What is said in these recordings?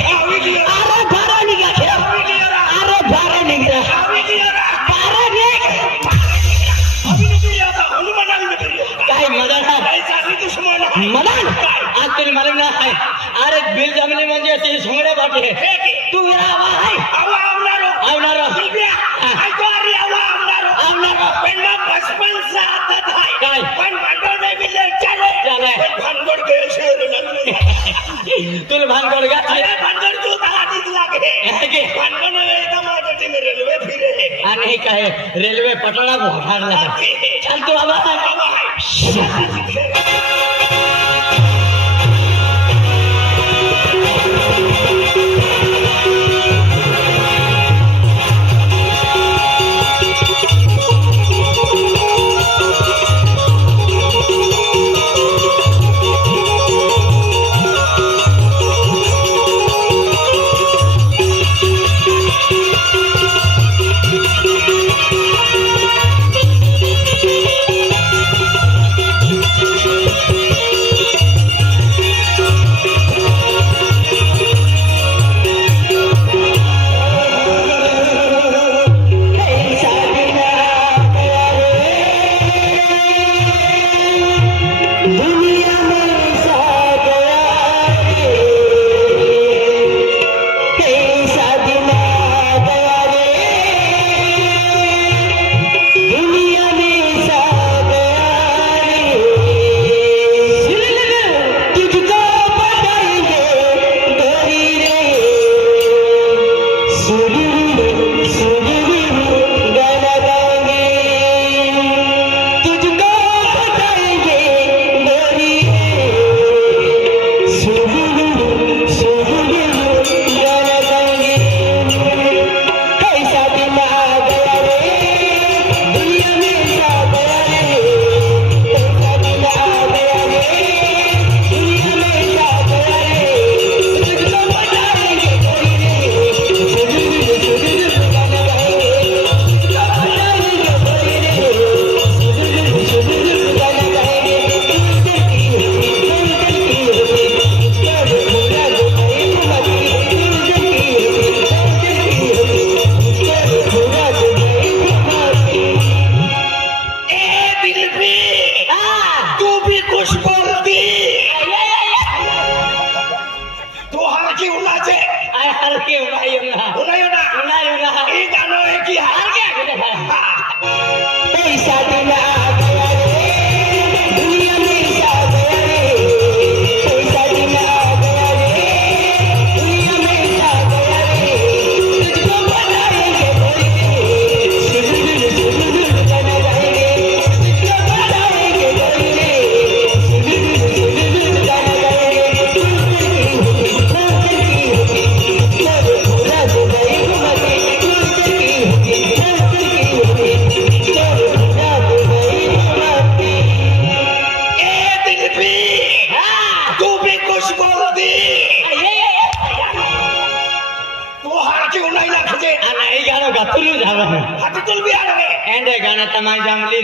अरे बारा निघा अरे बारा निघा काय मदन आज तरी मला ना आहे अरे बिल जमले म्हणजे ते सोंगड्या बाटे तू काय तुला भानगड का आणि काय रेल्वे पटळा घोटाळला चल तू बाबा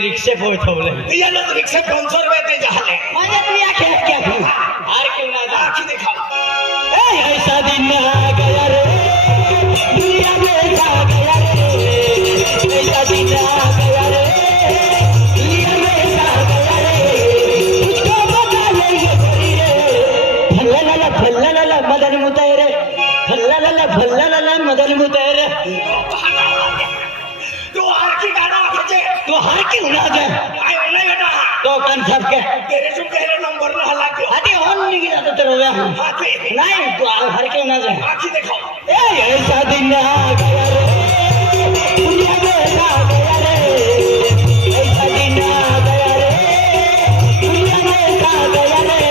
रिक्शे पोहोचवले रिक्शे स्पॉन्सर ते झाले माझ्या प्रिया क्या हार क्यों ना आखी दिखा ऐसा दिन आ गया रे दुनिया में छा गया रे ऐसा दिन आ गया रे दुनिया में छा गया रे तुझको बता ले ये गोरी रे फल्ला लाला मदन मुतायरे फल्ला लाला मदन मुतायरे तो हार क्यों ना जाए तो कौन सबके तेरे जो पहले नंबर ना हला क्यों आते ऑन नहीं गिरा तो तेरे हो नहीं तो हार क्यों ना जाए आंखें दिखाओ ऐसा दिन आ गया रे दुनिया में आ गया रे ऐसा दिन आ गया रे दुनिया में आ गया रे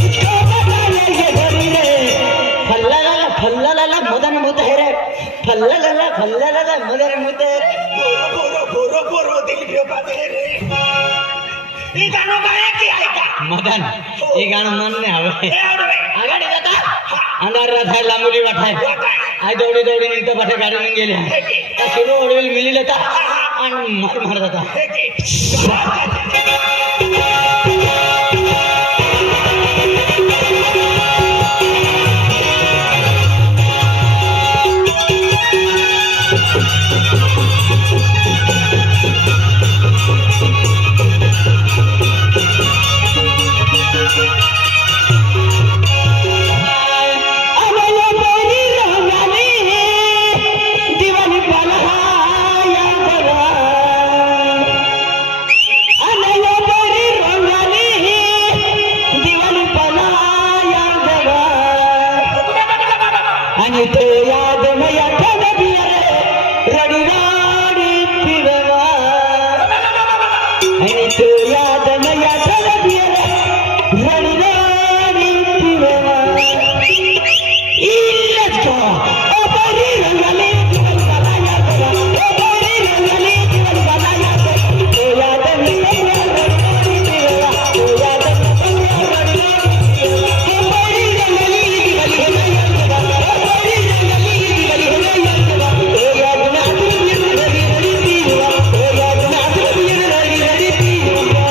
तुझको बता ले ये गोरी रे फल्ला लाला मदन मुतायरे फल्ला लाला मदन मुतायरे बोरो दिल पे बाते रे ये गाणं गाय की ऐका मदन ये गाणं मन ने हवे आगाडी जाता अंधार रात है लांबुली वाठाय आय दौडी निघतो पाठे गाडीने गेले त्या शिरो ओडवेल मिली लेता आणि मार जाता आणि तो याद मया ठेवली रडी राडी पिरवा आणि तो याद मया ठेवली रडी राडी पिरवा इल्लच का ओ बरी रंगाले जीवन बनाया तेरा ओ बरी रंगाले जीवन बनाया तेरा तो याद मया रडी पिरवा तो याद मया रडी ओ बरी रंगाले जीवन बनाया तेरा ओ बरी रंगाले जीवन बनाया तेरा तो याद में आदमी रडी रडी पिरवा तो याद में आदमी रडी रडी पिरवा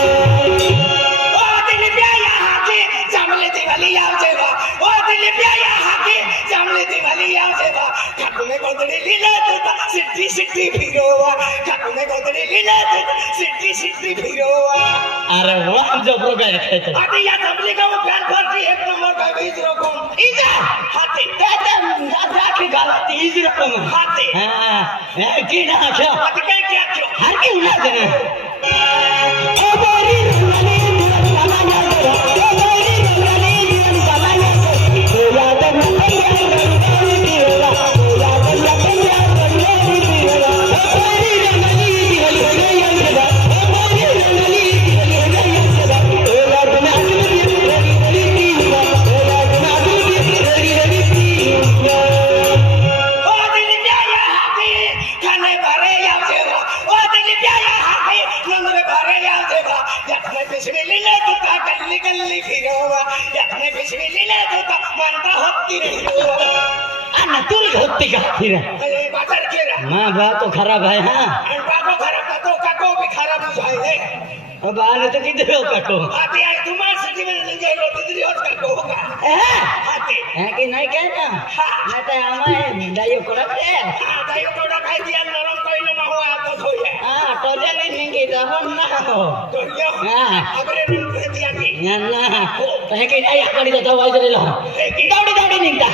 ओ दिल प्याया हाके चांगले दिवाली याव जेवा ओ दिल प्याया हाके चांगले दिवाली याव जेवा ठाकुने गोदडी लिला तुता सिट्टी सिट्टी फिरोवा ठाकुने गोदडी लिला तुता सिट्टी सिट्टी फिरोवा अरे वाह जबरो काय खायचं आधी या जमली का वो फॅन फरती एक नंबर का बीज रकम इजा हाते रात्री गावात इजी रकम हाते हा की ना अच्छा आधी काय क्या क्यों हर की उन्हात ना ओ बोरी रंगाले जीवन बनाया तेरा ओ बोरी रंगाले जीवन बनाया तेरा तो याद में पिरवा तो याद में पिरवा ओ बोरी रंगाले जीवन बनाया तेरा ओ बोरी रंगाले जीवन बनाया तेरा तो याद में आदमी रडी रडी पिरवा तो याद में आदमी रडी रडी पिरवा ओ दिल प्याया हाके खाने भरे याव जेवा ओ दिल प्याया हाके नंदरे भरे याव जेवा यातने पिशवी लिले तुता गल्ली गल्ली फिरोवा यातने पिशवी लिले तुता मानता होती रहियोवा अन्ना तुल होती का फिर अरे बाजार केरा माँ बात तो खराब है हाँ आणि बाबा खराब का तो काको भी खराब बुझाए अब आने तो किधर हो काको आते आई तुम्हारे सिटी में नहीं गए लोग इधर होत काको होगा आते है कि नहीं कहना मैं तो हमारे दाइयों को रखते हैं हां दाइयो कोड़ा खाई दिया नरम कोइले में हुआ तो होया हाँ टोले नहीं निंगी तो हम ना हो तो यो हाँ अबरे दिन दे दिया की या ना तो है कि नहीं आकड़ी तो वाइज ले लो दौड़ी दौड़ी निकता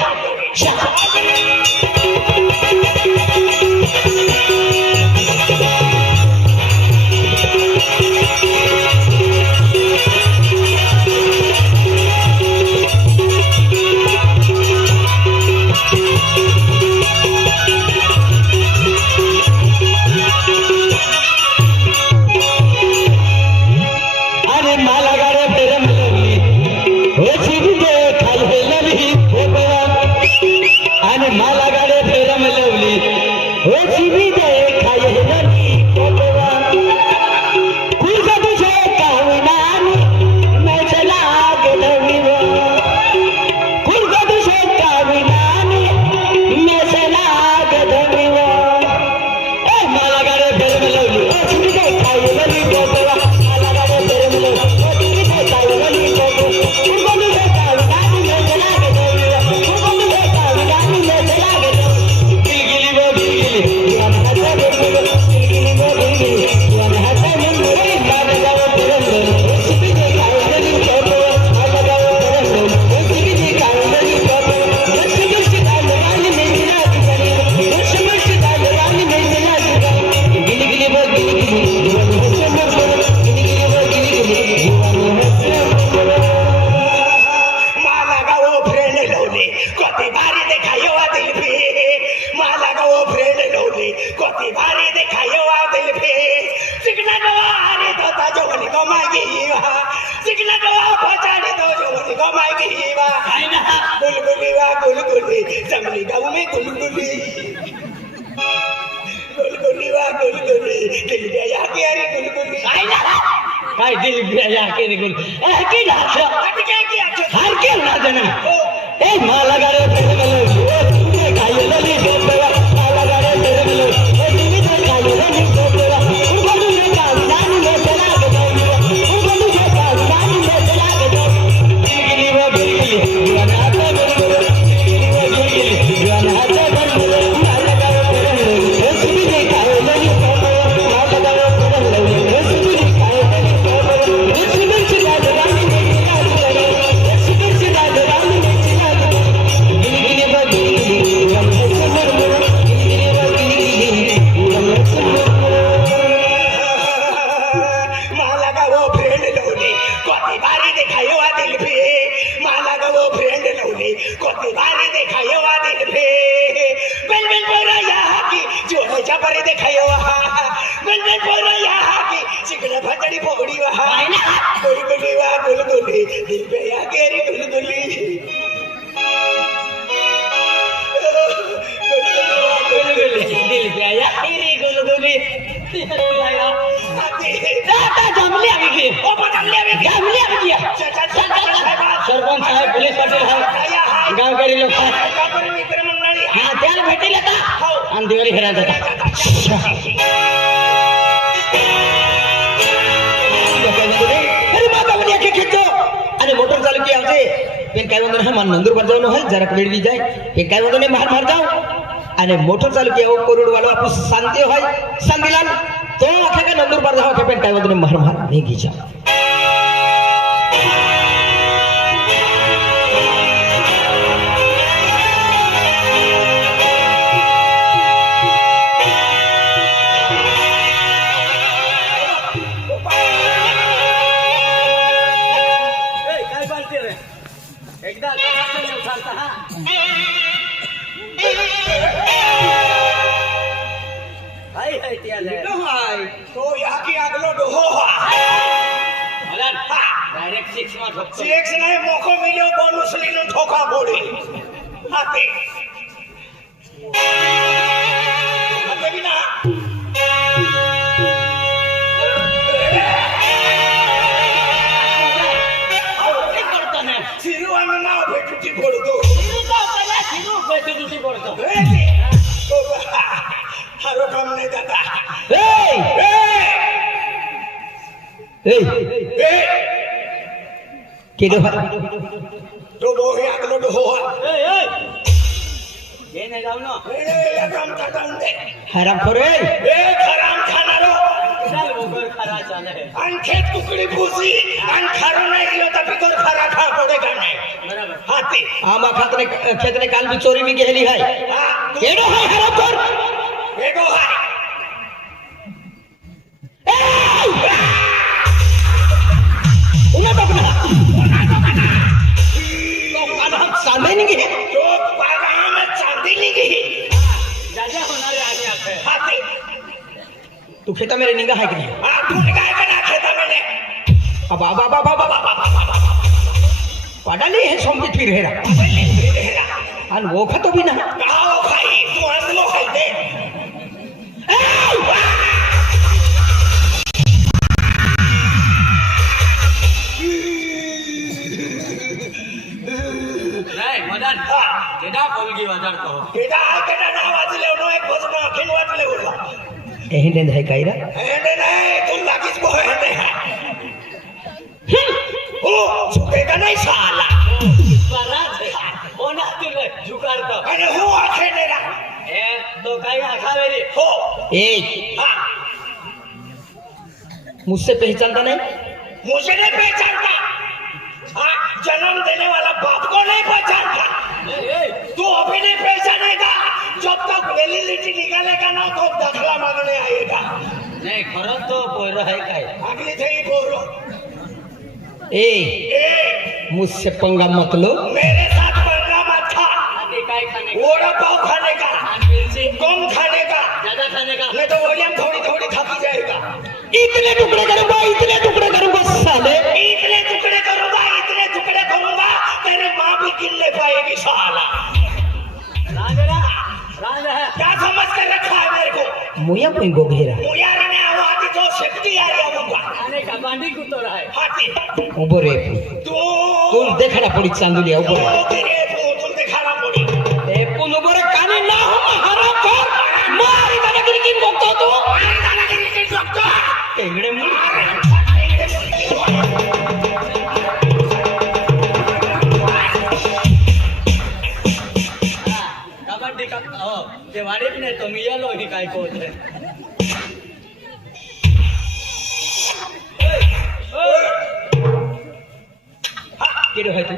अरे माला गाडे प्रेम लवली होची दे खाल हेलली भगवा आणि माला गाडे प्रेम लवली होची दे खाल हेलली भगवा कुजा तुझे कावनानी मैचला गलवी कुजा तुझे कावनानी मैचला गलवी ए माला गाडे प्रेम लवली होची दे खाल हेलली भगवा माला गाडे प्रेम लवली होची दे खाल हेलली भगवा कुजा तुझे कावनानी मैचला गलवी कुजा तुझे कावनानी मैचला गलवी गिलगिली वो गिलगिली वन हाता गिलगिली गिलगिली वो गिलगिली वन हाता गिलगिली माला गाडे प्रेम लवली होची दे खाल हेलली भगवा माला गाडे प्रेम लवली होची दे खाल हेलली भगवा दस दस डाल वाली मैचला गलवी दस दस डाल वाली मैचला गलवी गिलगिली वो गिलगिली वन हाता गिलगिली वो गिलगिली वन हाता माला का वो फ्रेंड लवली कोती भारी देखायो आ दिल पे माला का वो फ्रेंड लवली कोती भारी देखायो आ दिल पे सिकना गवारे तो ता जोनी को मागी वा सिकना गवा पचाड़ी तो जोनी को मागी वा गुलगुली वा गुलगुली जंगली गाँव में गुलगुली गुलगुली वा गुलगुली दिल गया के अरे गुलगुली काय दिल गया के गुल ए की नाचा अभी क्या किया हर के ना देना ए माला गारे तेरे गलो ओ तुझे खाई लली देवा माला गारे तेरे गलो ओ तुझे खाई लली देवा उनको तुझे खाई नानी में चला के जाऊंगा उनको तुझे खाई नानी में चला के जाऊंगा गिलगिली वो गिलगिली वन हाता गिलगिली गिलगिली वो गिलगिली वन हाता गिलगिली माला गारे तेरे गलो ओ तुझे खाई लली देवा माला गारे तेरे गलो ओ तुझे खाई लली देवा मिर्च मिर्च डाल रानी में चला के गिलगिली वो बारी देखायो गंजन पोरा या की चिकना फटड़ी फोड़ी वहा गुलगुली वा गुलगुली दिल पे या गेरी गुलगुली दिल पे आया तेरी गुलगुली जमले अभी की ओ जमले अभी किया सरपंच साहेब पोलीस पाटील साहेब गावकरी लोक हा त्याला भेटेल आता आणि दिवाळी घरात अरे मोटर चालू किया हमसे फिर काय बोलते हैं मन नंदुर पर जाओ है जरा वेट दी जाए फिर काय बोलते हैं मार जाओ अरे मोटर चालू किया वो करोड़ वाला आपको शांति हो शांतिलाल तो आखे का नंदुर पर जाओ फिर काय बोलते हैं मार नहीं कीजा एकदा उठाता हा हाय हाय त्या हाय तो या की आगलो डोहो मला डायरेक्ट 6 मा ठोकतो 6 नाही मोको मिल्यो बोनस लीनो ठोका बोडी हाते हाते बिना सिरू आणि नाव भेटूची पडतो सिरू भेटूची पडतो हारो काम नाही दादा केडो तो बोहे आगलो डोहो ये नाही जाऊ ना या काम टाटाऊन दे हराम खोरे हराम खाणारो चाल बोकर खरा चाले आणखी तुकडी फुसी आणि खारो नाही गेलो तर पिकर खरा खा पडे का नाही बराबर हाती आमा खातने खेतने काल भी चोरी में गेली है केडो है हराम खोर बेगो हाय उन्हें बकना तो हम सांधे नहीं गए तो पागा में चांदी नहीं गई जाजा होणारे आगे आते हाती तू खेता मेरे निगाह है कि नहीं तू काय करना खेता मैंने अब पडाली है सोमती फिर हेरा आणि वो खातो भी ना काओ खाई तू अंदलो खाई दे नाही मदन केडा कोलगी वाजडतो केडा नाव वाजले नो एक भजन अखिल वाजले बोला एही नेंद है कायरा हेंडे नाही तू लागीच बो हेंडे हो झुकेगा नहीं साला बराच होना तुले झुकारतो अरे हो आखे नेरा ए तो काही आखावेरी हो ए हाँ मुझसे पहचानता नहीं मुझे नहीं पहचानता हाँ जन्म देने वाला बाप को नहीं पहचानता तू अभी नहीं पहचानेगा जब तक वैलिडिटी निकालेगा ना तो दाखला मांगने आएगा नहीं खरंच तो पोयरो है काय अगली थे ही बोलो ए ए मुझसे पंगा मत लो मेरे साथ पंगा मत खा आगे काय खाने वड़ा पाव खाने का मिर्ची कम खाने का ज्यादा खाने का नहीं तो वॉल्यूम थोड़ी थोड़ी खाती जाएगा इतने टुकड़े करूंगा साले इतने टुकड़े करूंगा तेरे माँ भी गिन ले पाएगी साला राज है क्या समझ कर रखा है मेरे को मुया कोई गो घेरा मुझे रहने आवाज़ जो शक्ति आ रही है आने का बांडी को तो रहा है हाथी उबो रे तू तू देखना पड़ी चांदुलिया उबो रे तुम दिखाना पड़ी ए पुन उबो रे काने ना हो हराम खोर मारी दादागिरी की बकतो तू दादागिरी की बकतो एंगड़े मुंह कबड्डी का हो ते वाडे भी नहीं तो मिया लो ही काय को होते केडो है तू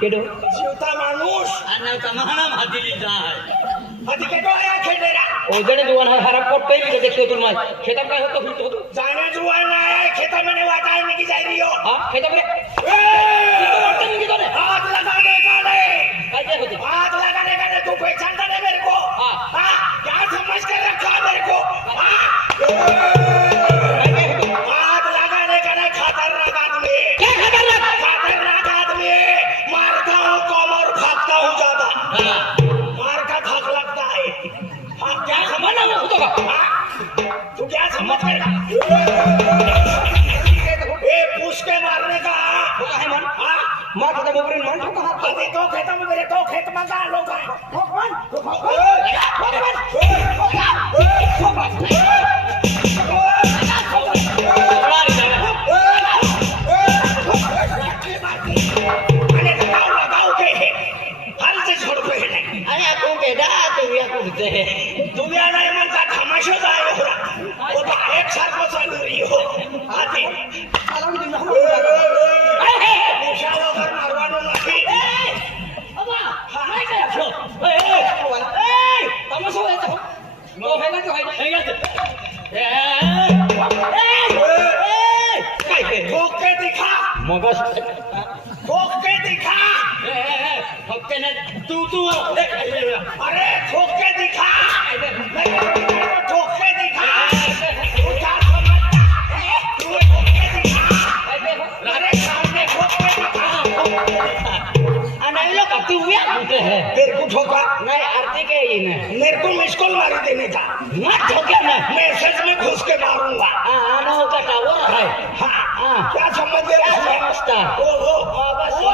केडो जीवता माणूस अन्ना तमाना मादिली जा है आधी केडो आया खेडेरा ओजने जुवान हराम कोट पहिली देखियो तुम माय खेता काय होतो फिरतो तू जाने जुवान आया खेता में वाटा नहीं की जा रही हो हां खेता में हाथ लगाने का नहीं काय काय होते हाथ लगाने का नहीं तू पहचानता नहीं मेरे को हाँ। क्या समझ कर रखा मेरे को तू क्या समझेगा ए पूछ के मारने का काय म्हण हाँ? मार तुझ्या मोबरी म्हण ठोका हात अभी तो खेत में मेरे तो खेत में का लोग अरे आपण बेटा तुम्ही आपण तुम्ही नाही म्हणता थामाशो जाय हो एक सारखं चालू रही हो आधी उशावर मारवानो नाही ठोक के दिखा मग ठोक के दिखा तू अरे ठोक के दिखा ठोक के दिखा तू क्या समझता तू ठोक के दिखा अरे सामने ठोक के दिखा नहीं लोग तू क्या बोलते हैं तेरे को ठोका नहीं आरती के ही नहीं मेरे को मिस कॉल मार देने का मत ठोके ना मैसेज में घुस के मारूंगा आना का टावर है हाँ हाँ क्या समझ दे रहा है नमस्कार ओ बस ओ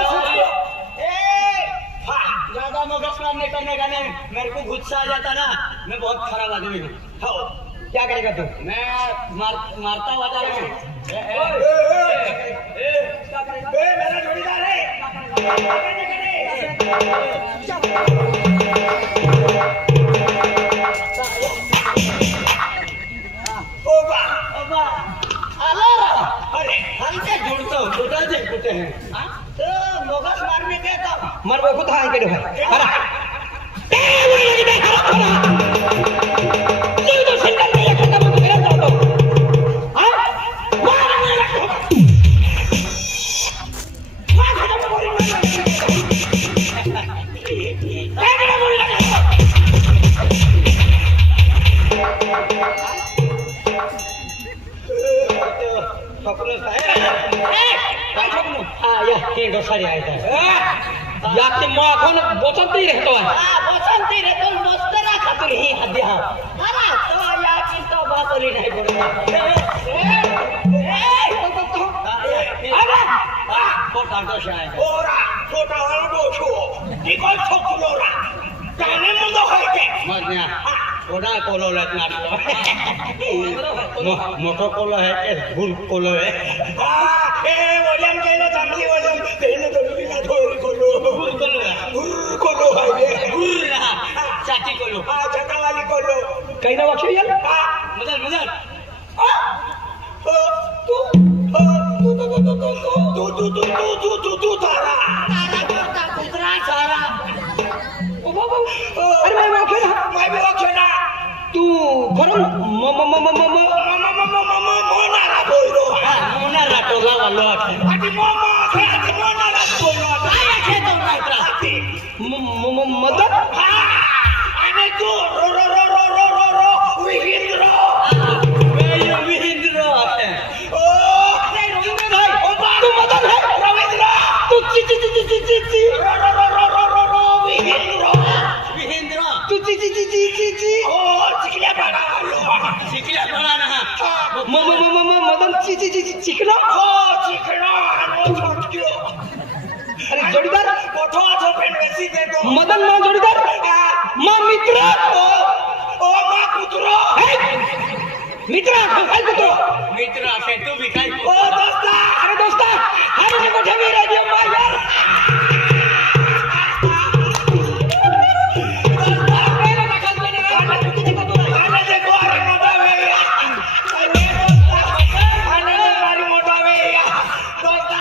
हाँ ज्यादा मगज मारने करने का नहीं मेरे को गुस्सा आ जाता ना मैं बहुत खराब आदमी हूँ हाँ क्या करेगा तू मैं मारता हुआ जा रहा हूँ मेरा जोड़ीदार है ओबा अरे हमसे जुड़ते हो जुड़ा से जुड़ते हैं तो मगज मारने देता मर वो खुद हाँ के भाई अरे ये तो सिंगल नहीं है खत्म हो गया तो हां मारने लगो मार खत्म हो गई स्वप्न काय स्वप्न हा या ते डोसारी आहे या ते मग बसंती रहतो आहे बसंती रहतो मस्त ना खातुर ही हद्दी हा अरे तो या की तो बातली नाही बोलत अरे तो सांगतो शाय ओरा छोटा वाला दोषो निकोल छोकलोरा काने मुंडो होते मजन्या ओडा कोलो लत नाटलो मोठो कोलो है के गुल कोलो है ए वजन केलो चांगली वजन तेने दोडीला थोडी कोलो गुल कोलो है गुर कोलो है गुल ना चाची कोलो हा छटावाली कोलो काही ना वाक्य याल हा मदन मदन तू तारा कुत्रा सारा अरे मैं वाक्य ना मैं भी वाक्य ना तू खरं मोनाला बोललो मोना राटोला वालो आहे आधी मोनाला बोललो काय आहे तो रात्रा मदन हा आणि तू रो विहिंद्र विहिंद्र आहे ओ नाही रवींद्र भाई ओ तू मदन है रवींद्र तू ची ची ची ची ची ची रो विहिंद्र विहिंद्र तू ची ची ची ची ची ची ओ चिकल्या पाडा आलो शिकल्या बघा ना मदन ची ची ची ची चिकला हो चिकणा आणि छोटक्यो अरे जोडीदार मोठो आठो पेंडसी देतो मदन मा जोडीदार मा मित्र ओ मा कुत्रो मित्र काय कुत्रो मित्र असे तू बी काय ओ दोस्ता अरे दोस्ता अरे मी कुठे मी रेडिओ मार यार आने देखो अरे मोटा भैया अरे दोस्ता आने दे मारी मोटा भैया दोस्ता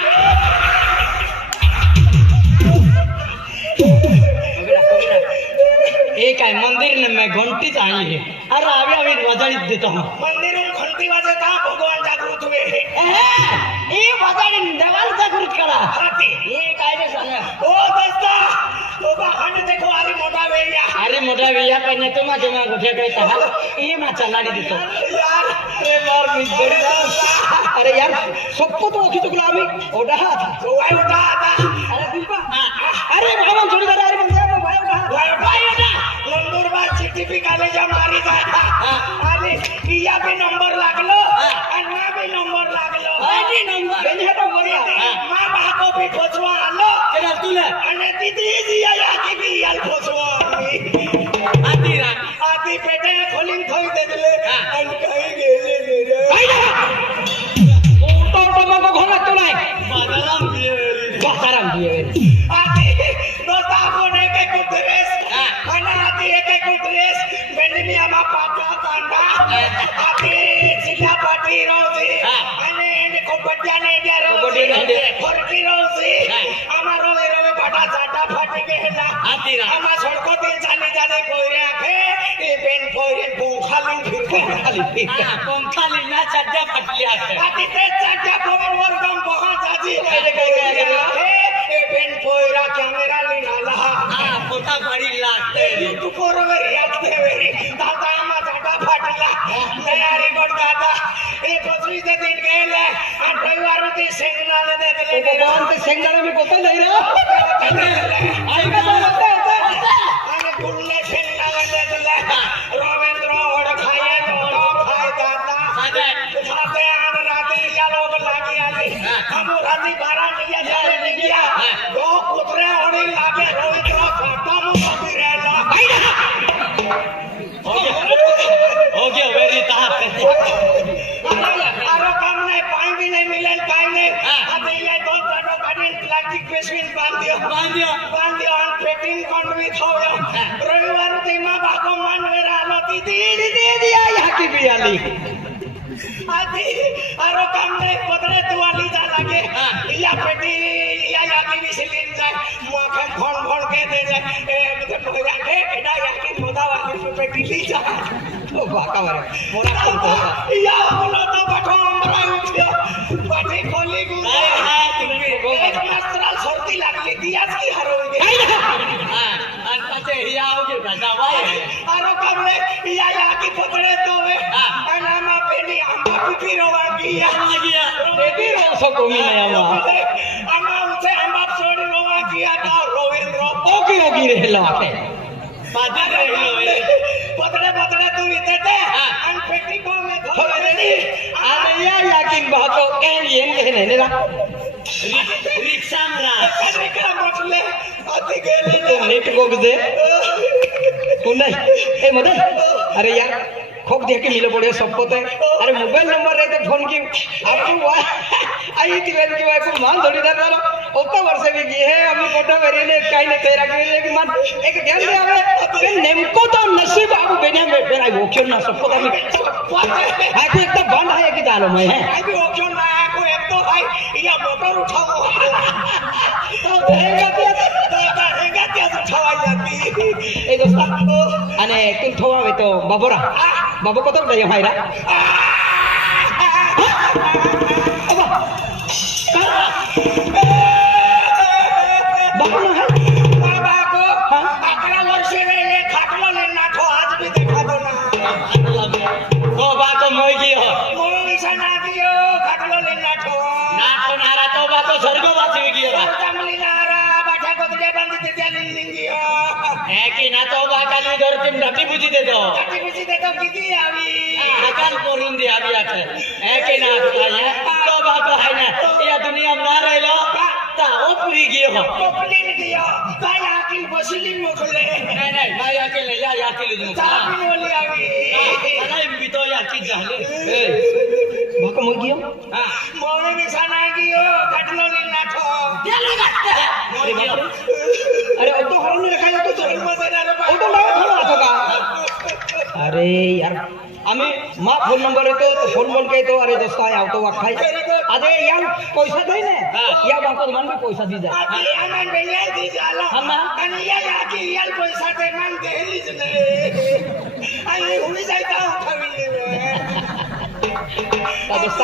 एक है मंदिर में मैं घंटी आई है अरे अभी अभी बजाड़ी देता हूँ मंदिर में घंटी बजाता भगवान जागृत हुए ये बजाड़ी देवाल जागृत करा हाथी ये काय सांगा ओ दोस्ता तो आने देखो अरे मोटा भैया अरे मोठा भैया पण तुम्हा जेव्हा कुठे काय सहा ये मा चलाडी देतो यार अरे यार मी जोडीदार अरे यार सोप्पो तो ओळखी चुकला आम्ही ओढा था तो वाय उठा आता अरे दिलपा अरे बाबा जोडीदार अरे म्हणजे भाई ओढा वाय उठा नंदुरबारची टीपी कॉलेजा मारी जाता आणि या बी नंबर लागलो आणि मा बी नंबर लागलो आधी नंबर मा बाको बी पोचवा आलो केला तुला आणि तिथे जिया की बी याल पोचवा आधी रा आधी पेटे खोलीन थोई दे दिले आणि काही गेले रे तो मग घोला तुला बाजाराम दिए आधी दोस्ता आपण एक एक ड्रेस आणि आधी एक एक ड्रेस बेंडनी आमा पाटा कांदा आधी चिल्ला पाटी रोजी आणि को बड्याने द्या रोजी फरकी रोजी हमारो एरो पाटा चाटा फाटी गेला आधी रा आमा सड़को पे चाली जाने कोई आखे ए बेन कोई पंखालिन फिर पंखाली ना चड्डा फटली आहे आधी ते चाटा फोन वर कम पहुंच आजी ए बेन पोयरा कॅमेरा लिनाला पोता पडी लागते तू पोरवर याते वेरी दादा आमा चाटा फाटला तयारी कर दादा ए 25 ते दिन गेले आणि रविवार ते शेंगदाणे दे दिले भगवान ते शेंगदाणे मी कोता नाही रे आणि गुल्ले शेंगदाणे दे दिले रवींद्र वड खाये खाय दादा खाते आन राती या लोग लागी आली हम राती 12 निया झाले निया दो कुत्रे होने लागे रवींद्र खाता मु बिरेला हो गया वेरी ताप आरो काम नहीं पानी भी नहीं मिले काई नहीं आते ये दो चाटो काटी प्लास्टिक पेशविन बांध दियो ऑन पेटिंग कौन भी थोयो रविवार ते मां बाको मन मेरा आलो दे दिया यहाँ की भी आली आती आरो काम नहीं पतरे तुआली जा लगे या पेटी या की भी सिलिन जाए मुआखे फोन के दे जाए मतलब भैया के एडा या की मोदा वाली पेटी ली जा ओ बाका मारे मोरा कौन तो या बोलो तो बैठो हमरा उठियो पाठी खोली गु एक मास्टरल सर्दी लागली दियास की हरोगे आणि पाचे हिया होगे दादा वाय आरो काम नहीं या की पतरे तो वे अनामा पेनी आंबा पिपी रोवा गया बेबी रो सो कोमी नाही आमा आमा उसे आंबा छोड़ रोवा गया तो रोवेंद्र ओकी रेला आपे बाजार रेलो पतरे तू इथे ते आणि पेटी को में होरे आणि या किन बातो के येन के नाही रा रिक्षा मरा अरे का म्हटले आते गेले तो नेट गोग दे तू नाही ए मदन अरे यार खोक दे के मिले पड़े सबको तो अरे मोबाइल नंबर रहे तो फोन की आपको आई थी वेन की वाई को मान थोड़ी दर वाला उतना वर्ष भी की है अभी फोटो मेरे ने कहीं ने तेरा के लेकिन मान एक ध्यान दे आवे फिर नेमको तो नसीब आप बेने में फिर आई ऑप्शन ना सबको तो है कोई एकदम बंद है कि डालो मैं है आई भी ऑप्शन ना है कोई एक तो भाई या मोटर उठाओ तो रहेगा क्या उठावा जाती ए दोस्ता अने तुम थोवा तो बाबूरा बाबू को तो नहीं भाईरा बाबू ना है बाबा को 11 वर्ष रहे खाटलो ले नाठो आज भी देखा दो ना को बात मोई की हो मोई सना दियो खाटलो ले नाठो नारा तो बात स्वर्ग वासी की हो तमली नारा बाठा को तुझे बंद दे दिया लिंगियो है कि ना तो बाकाली घर तुम डटी बुझी दे दो डटी बुझी दे तो किती आवी अकाल पोरून दी आवी आखे है कि ना है तो बात है ना ये दुनिया में ना रहलो ता ओ पूरी गियो हो कोपली दियो काय आकिल बसली मोखले नहीं भाई अकेले या अकेले जो तापी बोली आवी अरे भी तो या की जाले बाका मोई गियो हां मोई भी सना गियो खाटलो ले नाठो देलो गाते अरे ओ तो हरन रखा तो चल मजे ना रे ओ तो ना थोड़ा होगा अरे यार आम्ही मा फोन नंबर येतो फोन बोल के तो अरे दोस्त आहे आवतो वाखाय अरे यार पैसा दे ने या बाको मन में पैसा दी जा आधी आनंद बेल्या दी जाला हम्मा आणि या आधी याल पैसा दे मान देलीच नाही आणि हुई जायता उठाविली दोस्त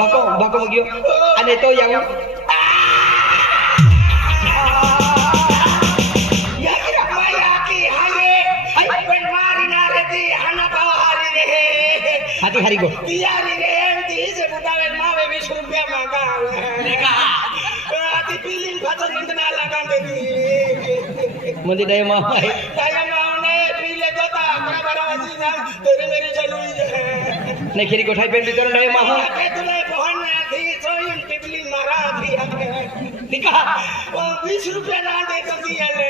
बाको गयो आणि तो याऊ हाथी हरी गो तियारी रे एंती से बुटावे मावे 20 रुपया मांगा देखा आती बिलिंग फसन ना लगा दे मुझे दे मां है काय मावने पीले गोता नाही खिरी गोठाई पेन वितरण आहे माहू काय तुला बहन आधी सोयून टिपली मारा आधी ठीक आहे 20 रुपये ना दे कधी आले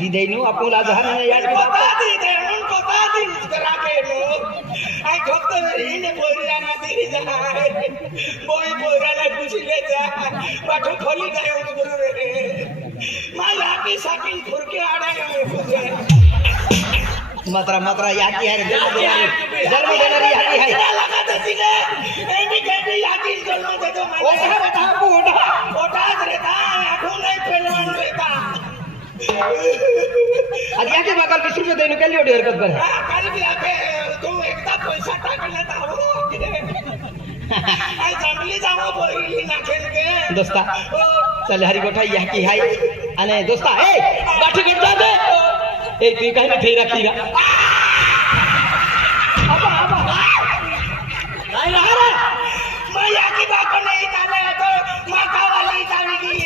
दी देनु आपण आज हा नाही यार बता दी दे उन बता दी करा के नो आई फक्त इने बोरिया ना दे जाए बोई बोरा ने पूछ ले जा पाठो खोली गए उस गुरु रे माला की साकिन फुरके आड़े मात्रा याकी आहे जन्म देणारी याकी आहे लगा दे एनी के याकी जन्म दे दो ओटा बेटा ओटा ओटाच रहता आखो नहीं पहलवान रहता आज याकी बाकाल 20 रुपये देनु केली एवढी हरकत कर काल भी आके तू एकदा पैसा टाकला था आई चांगली जावा बोली नाखेल के दोस्ता चल हरी गोठाई याकी आहे आणि दोस्ता ए गाठी गट जा दे ए तू काही नाही ठेई राखी ना आबा नाही रहा रे मैं याकी बाको नहीं डाले तो माका वाली डालेगी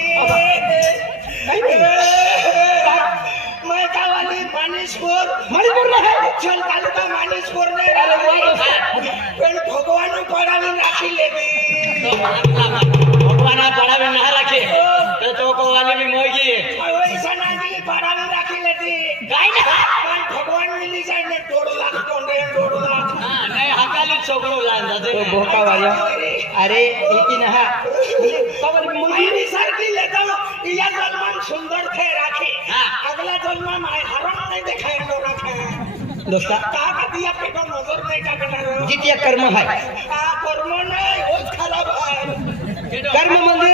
मैं का वाली मणिपुर में है चल तालुका मणिपुर में पण भगवान पडावी राखी लेबी भगवान पडावी ना राखे तर तो को वाली भी मोगी वैसा नाही पडावी राखी लेती काय ना पण भगवान मिली जाय ने 2 लाख तोंडे 2 लाख नाही हकाली छोकरो जांदा तो भोका वाला अरे एकी ना हा कवर मुंगी मैं सरकी लेता या जन्म सुंदर थे राखी अगला जन्म मैं हराम नहीं दिखाए नो रखे दोस्ता कहा का दिया पे तो नजर नहीं टाकणार जितिया कर्म है कर्म नहीं वो खराब है कर्म म्हणजे